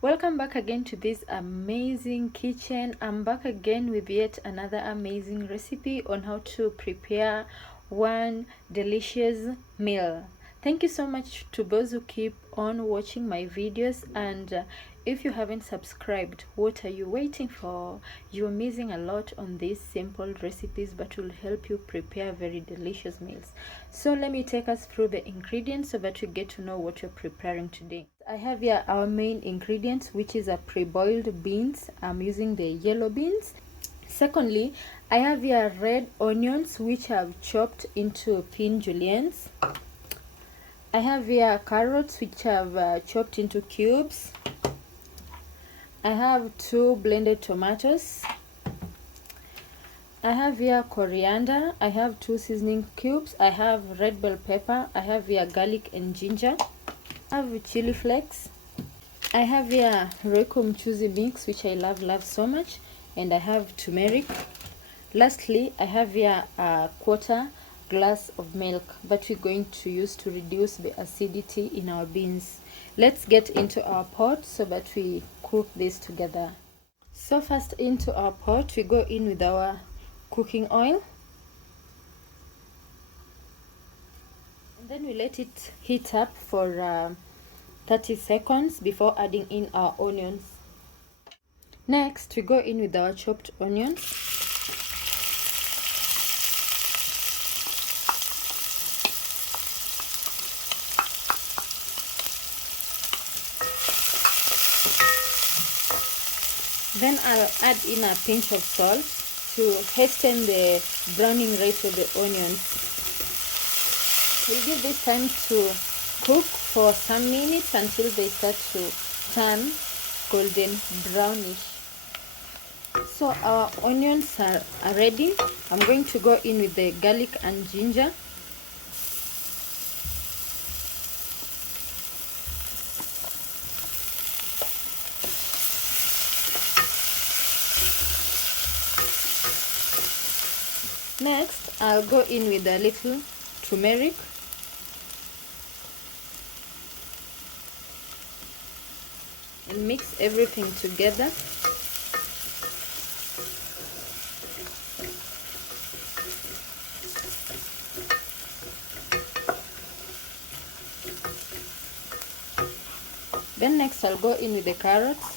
welcome back again to this amazing kitchen. I'm back again with yet another amazing recipe on how to prepare one delicious meal. Thank you so much to those who keep on watching my videos, and if you haven't subscribed, what are you waiting for? You're missing a lot on these simple recipes but will help you prepare very delicious meals. So let me take us through the ingredients so that you get to know what you're preparing today. I have here our main ingredients, which is a pre-boiled beans. I'm using the yellow beans. Secondly, I have here red onions, which I've chopped into thin juliennes. I have here carrots, which I've chopped into cubes. I have 2 blended tomatoes. I have here coriander. I have 2 seasoning cubes. I have red bell pepper. I have here garlic and ginger. I have chili flakes. I have here Royco mchuzi mix, which I love so much, and I have turmeric. Lastly, I have here a quarter glass of milk that we're going to use to reduce the acidity in our beans. Let's get into our pot so that we cook this together. So first, into our pot we go in with our cooking oil, and then we let it heat up for 30 seconds before adding in our onions. Next, we go in with our chopped onions. Then I'll add in a pinch of salt to hasten the browning rate of the onions. We'll give this time to cook for some minutes until they start to turn golden brownish. So our onions are ready. I'm going to go in with the garlic and ginger. Next, I'll go in with a little turmeric. And mix everything together. Then next I'll go in with the carrots.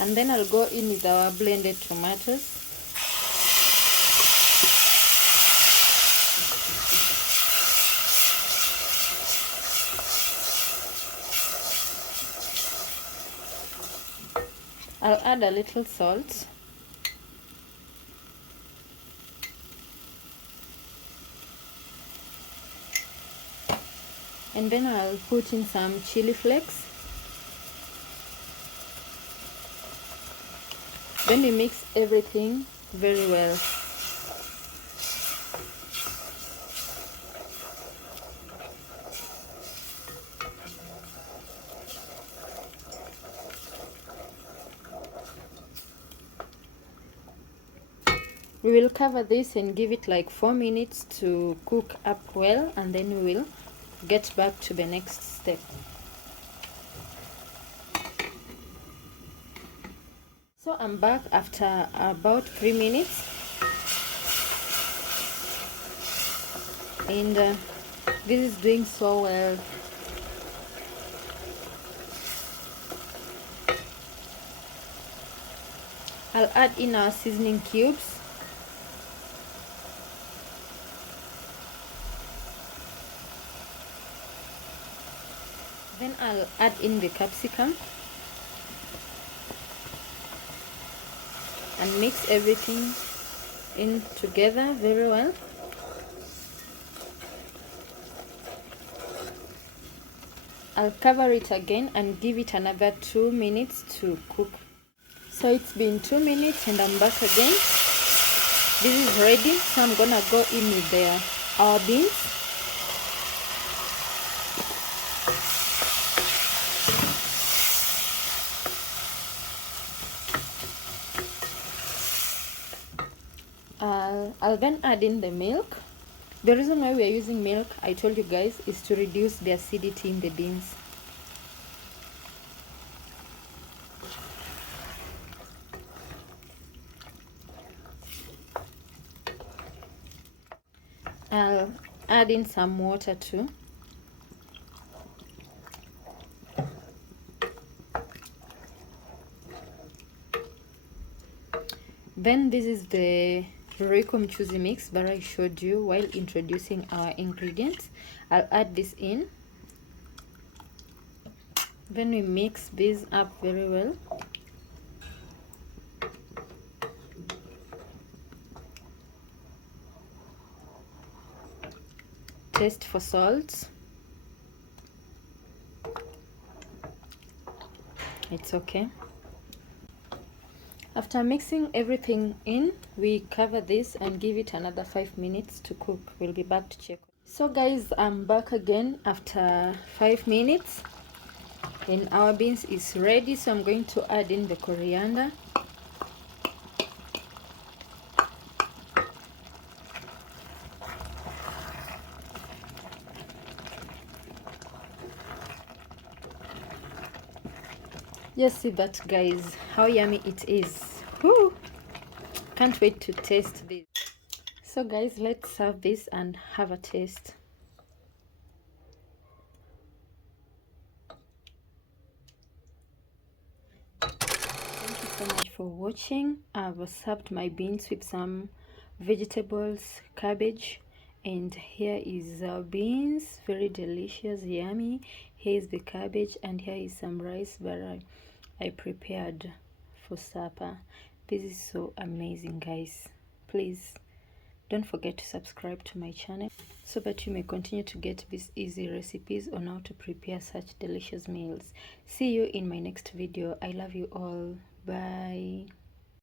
And then I'll go in with our blended tomatoes. I'll add a little salt. And then I'll put in some chili flakes. Then we mix everything very well. We will cover this and give it like 4 minutes to cook up well, and then we will get back to the next step. So I'm back after about 3 minutes, and this is doing so well. I'll add in our seasoning cubes. Then I'll add in the capsicum and mix everything in together very well. I'll cover it again and give it another 2 minutes to cook. So it's been 2 minutes and I'm back again. This is ready, so I'm gonna go in with our beans. I'll I'll then add in the milk. The reason why we are using milk, I told you guys, is to reduce the acidity in the beans. I'll add in some water too. Then this is the Royco mchuzi mix that I showed you while introducing our ingredients. I'll add this in. Then we mix this up very well. Taste for salt. It's okay. After mixing everything in, we cover this and give it another 5 minutes to cook. We'll be back to check. So guys, I'm back again after 5 minutes and our beans is ready. So I'm going to add in the coriander. Just see that, guys, how yummy it is. Woo! Can't wait to taste this. So guys, let's serve this and have a taste. Thank you so much for watching. I've served my beans with some vegetables, cabbage, and here is our beans, very delicious, yummy. Here is the cabbage and here is some rice that I prepared for supper. This is so amazing, guys. Please don't forget to subscribe to my channel so that you may continue to get these easy recipes on how to prepare such delicious meals. See you in my next video. I love you all. Bye.